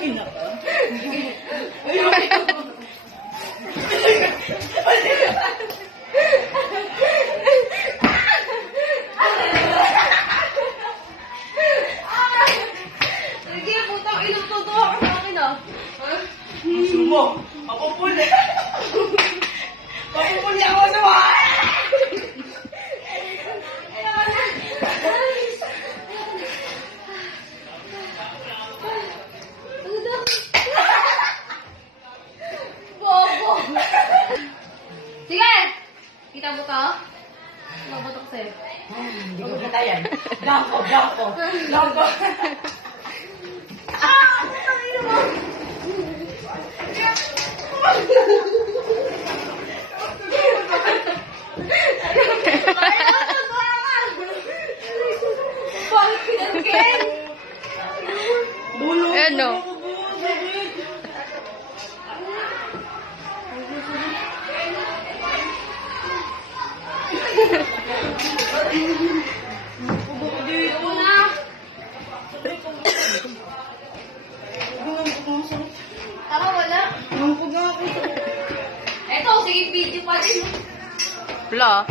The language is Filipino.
Ina ka? Sige, putang ina to. Tuwa ka sa akin ah. Sumo! Papupuli! Papupuli ako sa mga! Bobo! Sige! Kita mo to? Mabutok sa'yo. Hindi ko katayan. Blanco! Ang ina mo! Bakit pinagkin? Bulong! Ano? Ito na! Tama, wala. Nampag ako. Eto, sige, video pa din. Wala.